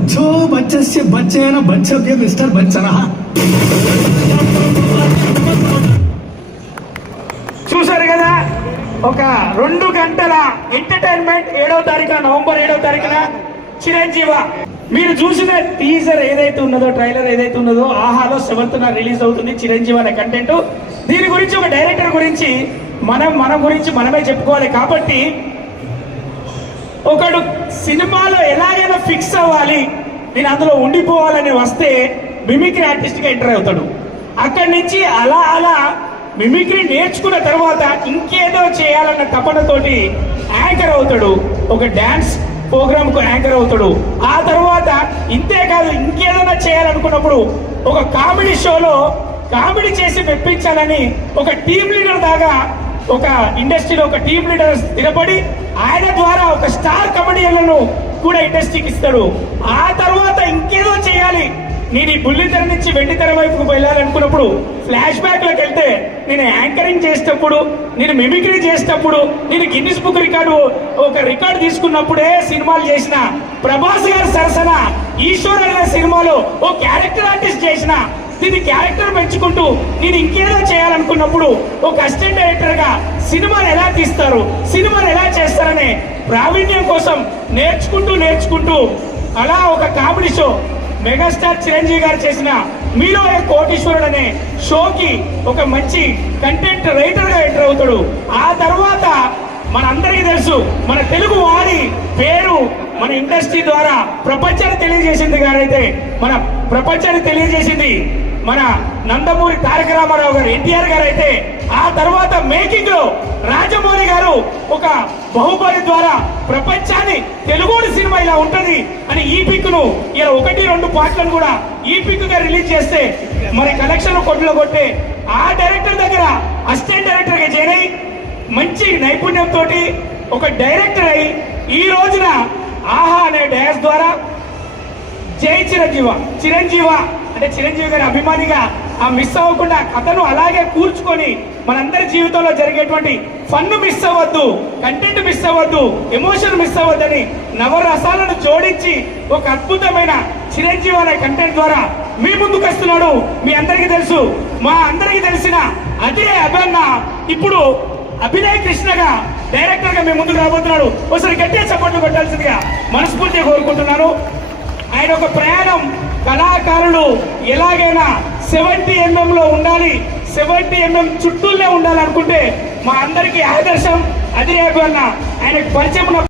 బచ్చో బచ్చస్య బచ్చేన బచ్చవ్య mister బచ్చన. చూసారు కదా, ఒక 2 గంటల ఎంటర్టైన్మెంట్ 7వ తారీఖున, నవంబర్ 7వ తారీఖున చిరంజీవ. మీరు చూసిన టీజర్ ఏదైతే ఉన్నదో, ట్రైలర్ ఏదైతే ఉన్నదో, ఆహాలో 7th రిలీజ్ అవుతుంది చిరంజీవి అనే కంటెంట్. దీని గురించి ఒక డైరెక్టర్ గురించి మన గురించి మనమే చెప్పుకోవాలి. కాబట్టి ఒకడు సినిమాలో ఎలాగైనా ఫిక్స్ అవ్వాలి, నేను అందులో ఉండిపోవాలని వస్తే మిమిక్రీ ఆర్టిస్ట్ గా ఎంటర్ అవుతాడు. అక్కడి నుంచి అలా అలా మిమిక్రీ నేర్చుకున్న తర్వాత ఇంకేదో చేయాలన్న తపనతోటి యాంకర్ అవుతాడు. ఒక డాన్స్ ప్రోగ్రామ్ కు యాంకర్ అవుతాడు. ఆ తర్వాత ఇంతే కాదు, ఇంకేదైనా చేయాలనుకున్నప్పుడు ఒక కామెడీ షోలో కామెడీ చేసి మెప్పించాలని ఒక టీమ్ లీడర్ దాకా, ఒక ఇండస్ట్రీలో ఒక టీమ్ లీడర్ స్థిరపడి ఆయన ద్వారా ఒక స్టార్ కమెడియన్లను కూడా ఇండస్ట్రీకి ఇస్తాడు. ఆ తర్వాత ఇంకేదో చేయాలి, నేను ఈ బుల్లితెర నుంచి వెండితెర వైపుకు వెళ్ళాలనుకున్నప్పుడు ఫ్లాష్ బ్యాక్ లోకి వెళ్తే నేను యాంకరింగ్ చేసేటప్పుడు, నేను మిమిక్రీ చేసేటప్పుడు, నేను గిన్నిస్ బుక్ రికార్డు ఒక రికార్డు తీసుకున్నప్పుడే సినిమాలు చేసిన ప్రభాస్ గారు సరసన ఈశ్వర్ అనే సినిమాలో ఓ క్యారెక్టర్ ఆర్టిస్ట్ చేసిన, దీన్ని క్యారెక్టర్ పెంచుకుంటూ నేను ఇంకేదో చేయాలనుకున్నప్పుడు ఒక అసిస్టెంట్ డైరెక్టర్ గా సినిమాను ఎలా తీస్తారు, సినిమాను ఎలా చేస్తారనే ప్రావీణ్యం కోసం నేర్చుకుంటూ అలా ఒక కామెడీ షో మెగాస్టార్ చిరంజీవి గారు చేసిన మీలో కోటీశ్వరుడు అనే షోకి ఒక మంచి కంటెంట్ రైటర్ గా ఎంటర్ అవుతాడు. ఆ తర్వాత మనందరికీ తెలుసు, మన తెలుగు వారి పేరు మన ఇండస్ట్రీ ద్వారా ప్రపంచానికి తెలియజేసింది గారైతే, మన ప్రపంచానికి తెలియజేసింది మన నందమూరి తారక రామారావు గారు, ఎన్టీఆర్ గారు అయితే, ఆ తర్వాత మేకింగ్ లో రాజమౌళి గారు ఒక బాహుబలి ద్వారా ప్రపంచాన్ని తెలుగుడి సినిమా ఇలా ఉంటది అని ఈ పిక్ ను ఇలా 1-2 పార్ట్లను కూడా ఈ పిక్ గా రిలీజ్ చేస్తే మరి కలెక్షన్ కొట్టులో కొట్టే ఆ డైరెక్టర్ దగ్గర అసిస్టెంట్ డైరెక్టర్ గా చేరి మంచి నైపుణ్యంతో ఒక డైరెక్టర్ అయి ఈ రోజున ఆహా అనే డాన్స్ ద్వారా జై చిరంజీవ అంటే చిరంజీవి గారి అభిమానిగా ఆ మిస్ అవ్వకుండా కథను అలాగే కూర్చుకొని మనందరి జీవితంలో జరిగేటువంటి ఫన్ మిస్ అవ్వద్దు, కంటెంట్ మిస్ అవ్వద్దు, ఎమోషన్ మిస్ అవ్వద్దని నవరసాలను జోడించి ఒక అద్భుతమైన చిరంజీవి అనే కంటెంట్ ద్వారా మీ ముందుకు వస్తున్నాడు. మీ అందరికీ తెలుసు, మా అందరికీ తెలిసిన అదే అభిన్న ఇప్పుడు అభినయ్ కృష్ణగా డైరెక్టర్ గా మీ ముందుకు రాబోతున్నాడు. ఒకసారి గట్టిగా చప్పట్లు కొట్టాల్సిందిగా మనస్ఫూర్తిగా కోరుకుంటున్నాను. ఆయన ఒక ప్రయాణం, కళాకారులు ఎలాగైనా 70 mm లో ఉండాలి, 70 mm చుట్టూనే ఉండాలనుకుంటే మా అందరికీ ఆదర్శం అదే అన్న. ఆయనకు పరిచయం